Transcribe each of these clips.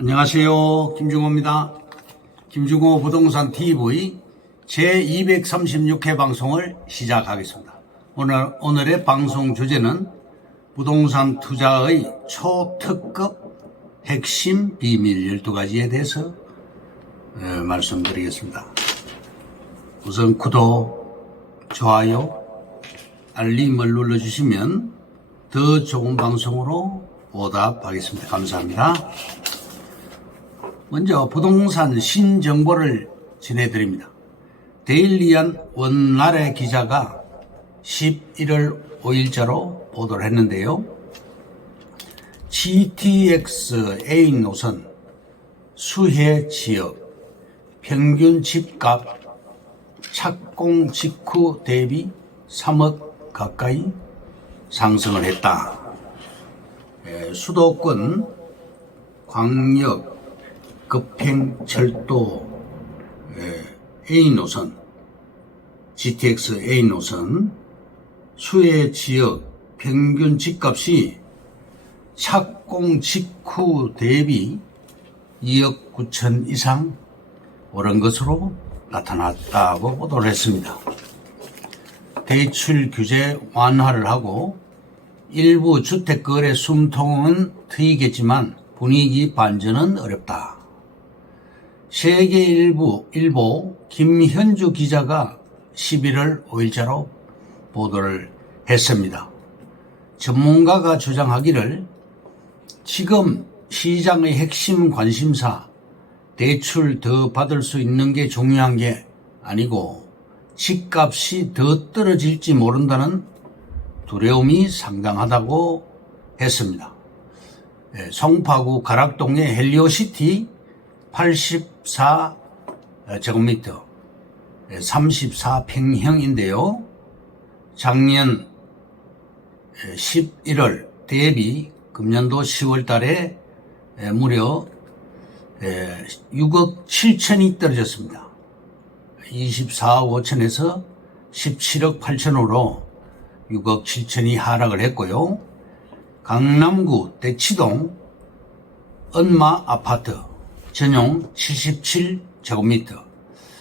안녕하세요. 김중호입니다. 김중호 부동산 TV 제236회 방송을 시작하겠습니다. 오늘의 방송 주제는 부동산 투자의 초특급 핵심 비밀 12가지에 대해서 말씀드리겠습니다. 우선 구독, 좋아요, 알림을 눌러주시면 더 좋은 방송으로 보답하겠습니다. 감사합니다. 먼저 부동산 신정보를 전해드립니다. 데일리안 원나래 기자가 11월 5일자로 보도를 했는데요. GTX A 노선 수해 지역 평균 집값 착공 직후 대비 3억 가까이 상승을 했다. 수도권 광역 급행철도 A노선 GTX A노선 수해 지역 평균 집값이 착공 직후 대비 2억 9천 이상 오른 것으로 나타났다고 보도를 했습니다. 대출 규제 완화를 하고 일부 주택거래 숨통은 트이겠지만 분위기 반전은 어렵다. 세계일보 김현주 기자가 11월 5일자로 보도를 했습니다. 전문가가 주장하기를 지금 시장의 핵심 관심사 대출 더 받을 수 있는 게 중요한 게 아니고 집값이 더 떨어질지 모른다는 두려움이 상당하다고 했습니다. 송파구 가락동의 헬리오시티 84제곱미터 34평형인데요. 작년 11월 대비 금년도 10월 달에 무려 6억 7천이 떨어졌습니다. 24억 5천에서 17억 8천으로 6억 7천이 하락을 했고요. 강남구 대치동 은마 아파트 전용 77제곱미터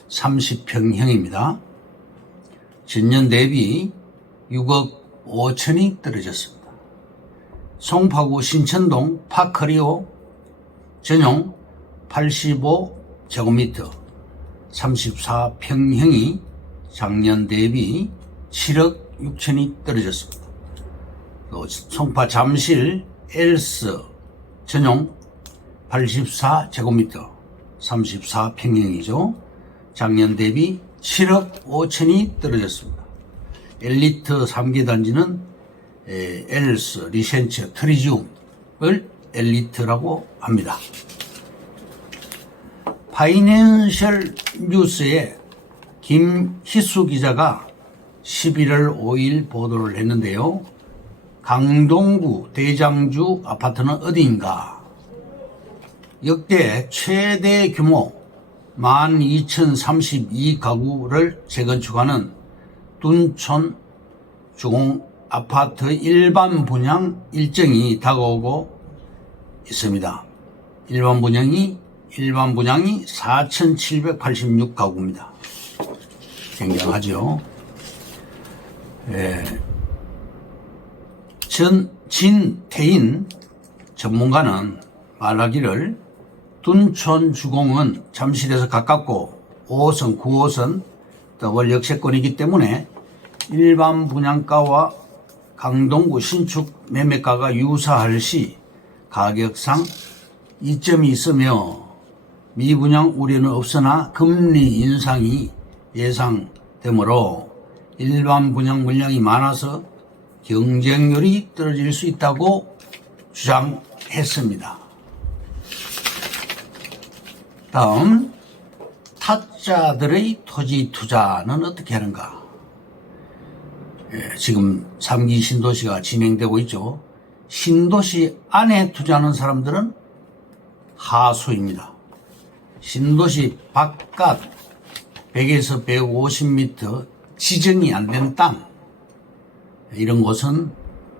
30평형입니다. 전년 대비 6억 5천이 떨어졌습니다. 송파구 신천동 파크리오 전용 85제곱미터 34평형이 작년 대비 7억 6천이 떨어졌습니다. 또 송파 잠실 엘스 전용 84제곱미터 34평형이죠. 작년 대비 7억 5천이 떨어졌습니다. 엘리트 3개 단지는 엘스, 리센츠, 트리지움을 엘리트라고 합니다. 파이낸셜 뉴스의 김희수 기자가 11월 5일 보도를 했는데요. 강동구 대장주 아파트는 어디인가? 역대 최대 규모 12,032가구를 재건축하는 둔촌 주공 아파트 일반 분양 일정이 다가오고 있습니다. 일반 분양이 4,786가구입니다. 굉장하죠. 진태인 전문가는 말하기를 둔촌 주공은 잠실에서 가깝고 5호선, 9호선 더블 역세권이기 때문에 일반 분양가와 강동구 신축 매매가가 유사할 시 가격상 이점이 있으며 미분양 우려는 없으나 금리 인상이 예상되므로 일반 분양 물량이 많아서 경쟁률이 떨어질 수 있다고 주장했습니다. 다음, 타짜들의 토지 투자는 어떻게 하는가? 지금 3기 신도시가 진행되고 있죠. 신도시 안에 투자하는 사람들은 하수입니다. 신도시 바깥 100에서 150m 지정이 안 된 땅, 이런 곳은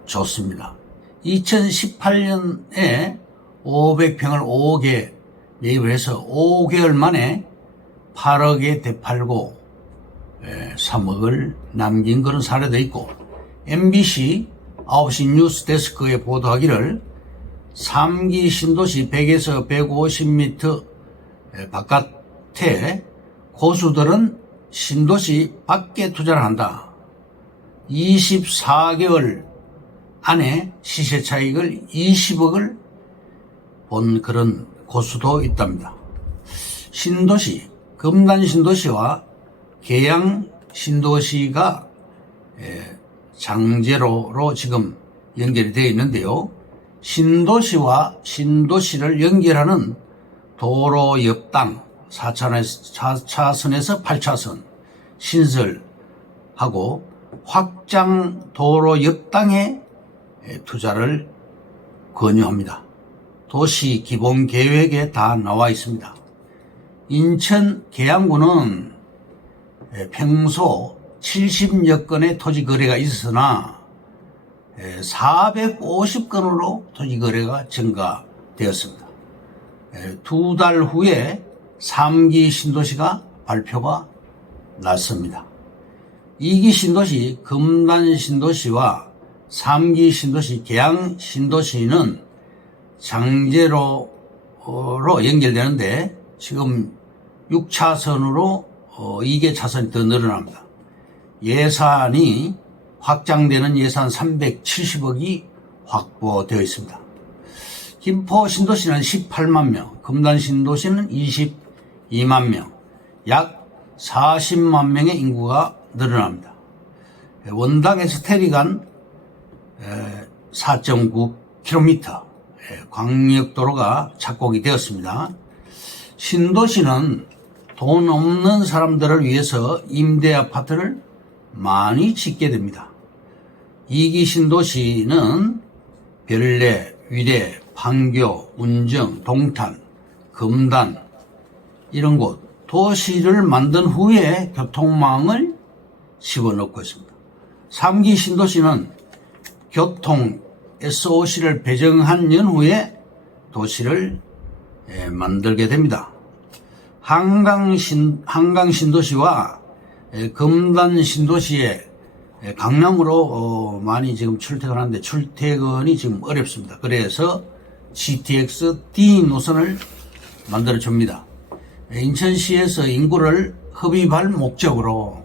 좋습니다. 2018년에 500평을 5억에 매입을 해서 5개월 만에 8억에 되팔고 3억을 남긴 그런 사례도 있고, MBC 9시 뉴스 데스크에 보도하기를 3기 신도시 100에서 150m 바깥에 고수들은 신도시 밖에 투자를 한다. 24개월 안에 시세 차익을 20억을 본 그런 고수도 있답니다. 신도시, 금단 신도시와 계양 신도시가 장제로로 지금 연결이 되어 있는데요. 신도시와 신도시를 연결하는 도로 옆 땅 4차선에서 8차선 신설하고 확장 도로 옆 땅에 투자를 권유합니다. 도시 기본 계획에 다 나와 있습니다. 인천 계양구는 평소 70여 건의 토지 거래가 있었으나 450건으로 토지 거래가 증가되었습니다. 2달 후에 3기 신도시가 발표가 났습니다. 2기 신도시 금단 신도시와 3기 신도시 계양 신도시는 장제로로 연결되는데 지금 6차선으로 2개 차선이 더 늘어납니다. 예산이 확장되는 예산 370억이 확보되어 있습니다. 김포 신도시는 18만 명, 금단 신도시는 22만 명, 약 40만 명의 인구가 늘어납니다. 원당에서 태리간 4.9km 광역도로가 착공이 되었습니다. 신도시는 돈 없는 사람들을 위해서 임대 아파트를 많이 짓게 됩니다. 2기 신도시는 별내, 위례, 판교, 운정, 동탄, 금단 이런 곳 도시를 만든 후에 교통망을 집어넣고 있습니다. 3기 신도시는 교통 SOC를 배정한 연후에 도시를 만들게 됩니다. 한강 신도시와 금단 신도시에 강남으로 많이 지금 출퇴근하는데 출퇴근이 지금 어렵습니다. 그래서 GTX D 노선을 만들어 줍니다. 인천시에서 인구를 흡입할 목적으로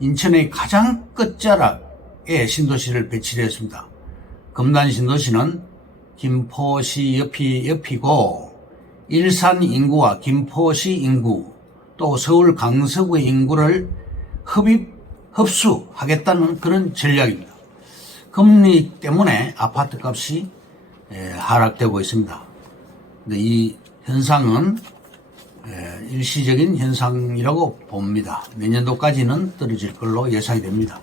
인천의 가장 끝자락에 신도시를 배치를 했습니다. 금단 신도시는 김포시 옆이고 일산 인구와 김포시 인구 또 서울 강서구의 인구를 흡수하겠다는 그런 전략입니다. 금리 때문에 아파트 값이 하락되고 있습니다. 근데 이 현상은 일시적인 현상이라고 봅니다. 내년도까지는 떨어질 걸로 예상이 됩니다.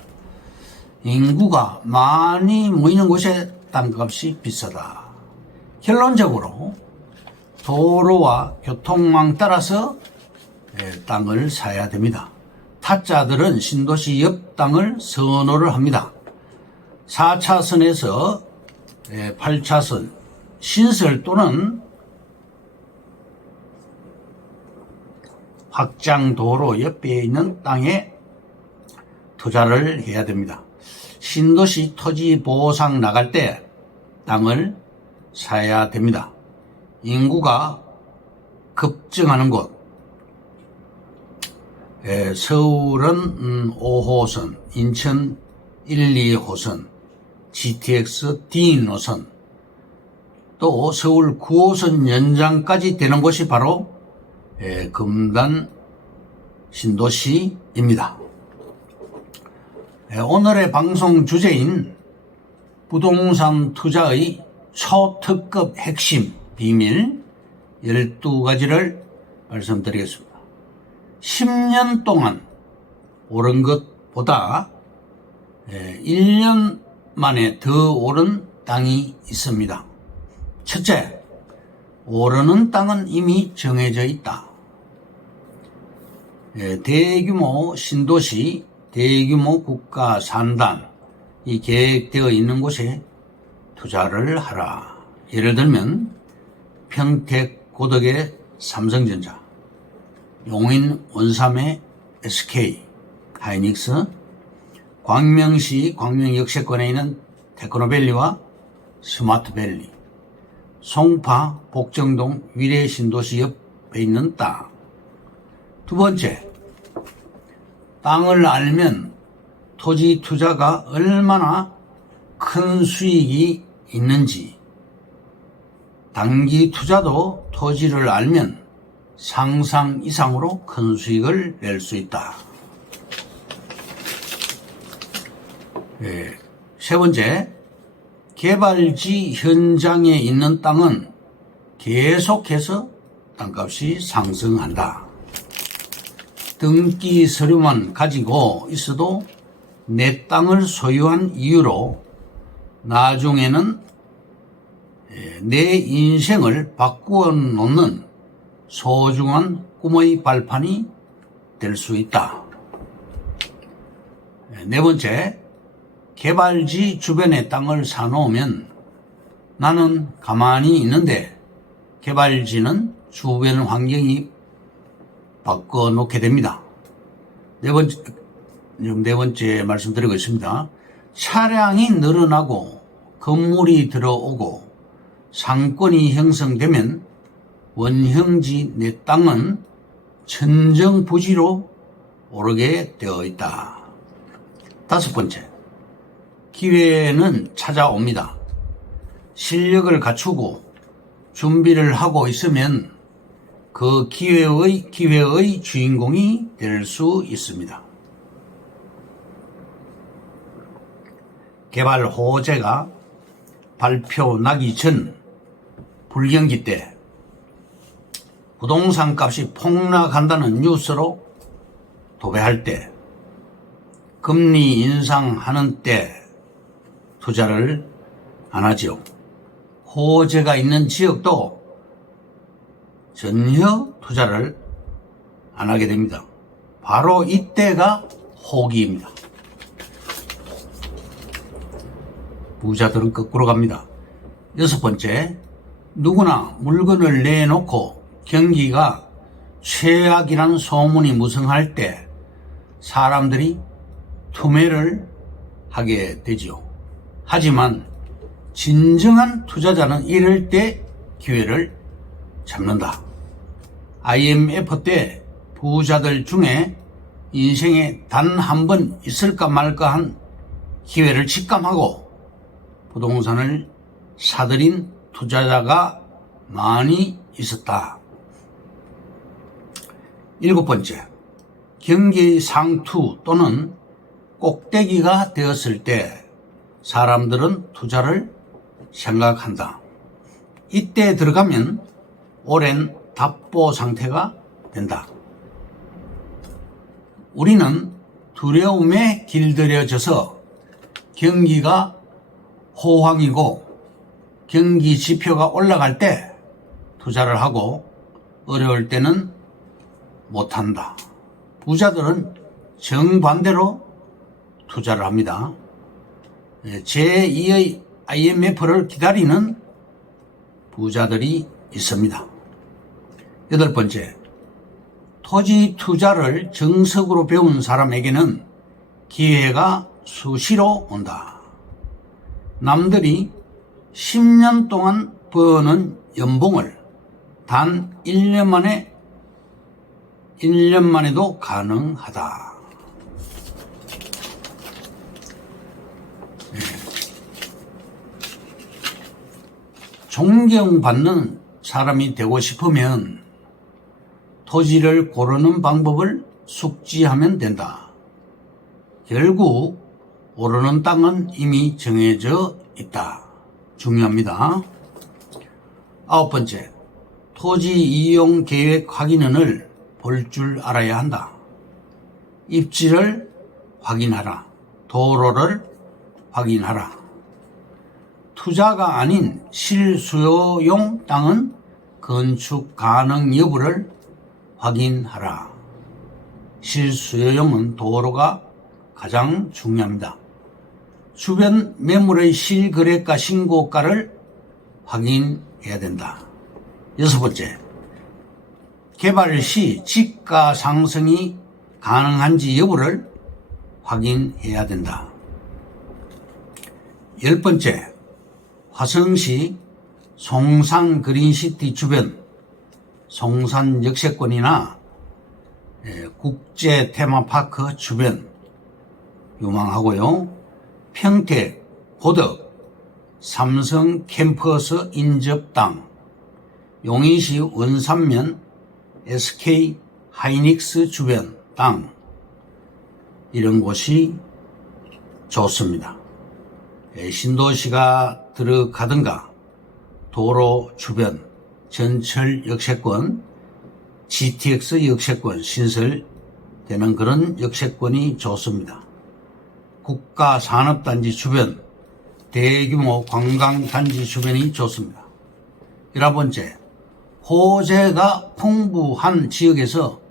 인구가 많이 모이는 곳에 땅값이 비싸다. 결론적으로 도로와 교통망 따라서 땅을 사야 됩니다. 타짜들은 신도시 옆 땅을 선호를 합니다. 4차선에서 8차선 신설 또는 확장 도로 옆에 있는 땅에 투자를 해야 됩니다. 신도시 토지 보상 나갈 때 땅을 사야 됩니다. 인구가 급증하는 곳, 서울은 5호선, 인천 1, 2호선, GTX D 노선, 또 서울 9호선 연장까지 되는 곳이 바로 금단 신도시입니다. 오늘의 방송 주제인 부동산 투자의 초특급 핵심 비밀 12가지를 말씀드리겠습니다. 10년 동안 오른 것보다 1년 만에 더 오른 땅이 있습니다. 첫째, 오르는 땅은 이미 정해져 있다. 대규모 신도시, 대규모 국가 산단이 계획되어 있는 곳에 투자를 하라. 예를 들면 평택 고덕의 삼성전자, 용인 원삼의 SK 하이닉스, 광명시 광명역세권에 있는 테크노밸리와 스마트밸리, 송파 복정동 위례신도시 옆에 있는 땅. 두 번째, 땅을 알면 토지 투자가 얼마나 큰 수익이 있는지, 단기 투자도 토지를 알면 상상 이상으로 큰 수익을 낼 수 있다. 세 번째, 개발지 현장에 있는 땅은 계속해서 땅값이 상승한다. 등기 서류만 가지고 있어도 내 땅을 소유한 이유로 나중에는 내 인생을 바꾸어 놓는 소중한 꿈의 발판이 될 수 있다. 네 번째, 개발지 주변에 땅을 사놓으면 나는 가만히 있는데 개발지는 주변 환경이 바꿔놓게 됩니다. 네 번째 말씀드리고 있습니다. 차량이 늘어나고 건물이 들어오고 상권이 형성되면 원형지 내 땅은 천정부지로 오르게 되어 있다. 다섯 번째, 기회는 찾아옵니다. 실력을 갖추고 준비를 하고 있으면 그 기회의 주인공이 될 수 있습니다. 개발 호재가 발표 나기 전 불경기 때 부동산 값이 폭락한다는 뉴스로 도배할 때, 금리 인상하는 때 투자를 안 하지요. 호재가 있는 지역도 전혀 투자를 안 하게 됩니다. 바로 이때가 호기입니다. 부자들은 거꾸로 갑니다. 여섯 번째, 누구나 물건을 내놓고 경기가 최악이라는 소문이 무성할 때 사람들이 투매를 하게 되지요. 하지만 진정한 투자자는 이럴 때 기회를 잡는다. IMF 때 부자들 중에 인생에 단 한 번 있을까 말까 한 기회를 직감하고 부동산을 사들인 투자자가 많이 있었다. 일곱 번째, 경기 상투 또는 꼭대기가 되었을 때 사람들은 투자를 생각한다. 이때 들어가면 오랜 답보 상태가 된다. 우리는 두려움에 길들여져서 경기가 호황이고 경기 지표가 올라갈 때 투자를 하고 어려울 때는 못한다. 부자들은 정반대로 투자를 합니다. 제2의 IMF를 기다리는 부자들이 있습니다. 여덟 번째, 토지 투자를 정석으로 배운 사람에게는 기회가 수시로 온다. 남들이 10년 동안 버는 연봉을 단 1년 만에도 가능하다. 존경받는 사람이 되고 싶으면 토지를 고르는 방법을 숙지하면 된다. 결국 오르는 땅은 이미 정해져 있다. 중요합니다. 아홉 번째, 토지 이용 계획 확인원을 볼 줄 알아야 한다. 입지를 확인하라. 도로를 확인하라. 투자가 아닌 실수요용 땅은 건축 가능 여부를 확인하라. 실수요용은 도로가 가장 중요합니다. 주변 매물의 실거래가 신고가를 확인해야 된다. 6번째, 개발 시 지가 상승이 가능한지 여부를 확인해야 된다. 10번째, 화성시 송산 그린시티 주변 송산 역세권이나 국제 테마파크 주변 유망하고요. 평택, 고덕, 삼성 캠퍼스 인접 땅, 용인시 원산면 SK 하이닉스 주변 땅, 이런 곳이 좋습니다. 신도시가 들어가든가 도로 주변 전철 역세권, GTX 역세권 신설되는 그런 역세권이 좋습니다. 국가산업단지 주변, 대규모 관광단지 주변이 좋습니다. 11번째, 호재가 풍부한 지역에서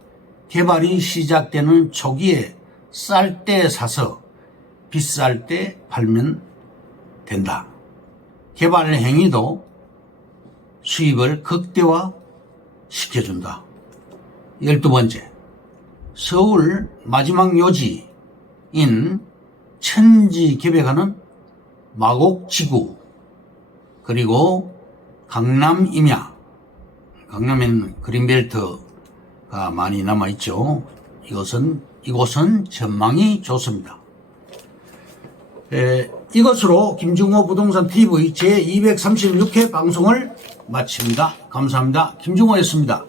개발이 시작되는 초기에 쌀 때 사서 비쌀 때 팔면 된다. 개발 행위도 수입을 극대화 시켜준다. 12번째, 서울 마지막 요지인 천지개벽하는 마곡지구, 그리고 강남 임야, 강남에는 그린벨트가 많이 남아있죠. 이곳은 전망이 좋습니다. 이것으로 김중호 부동산 TV 제236회 방송을 마칩니다. 감사합니다. 김중호였습니다.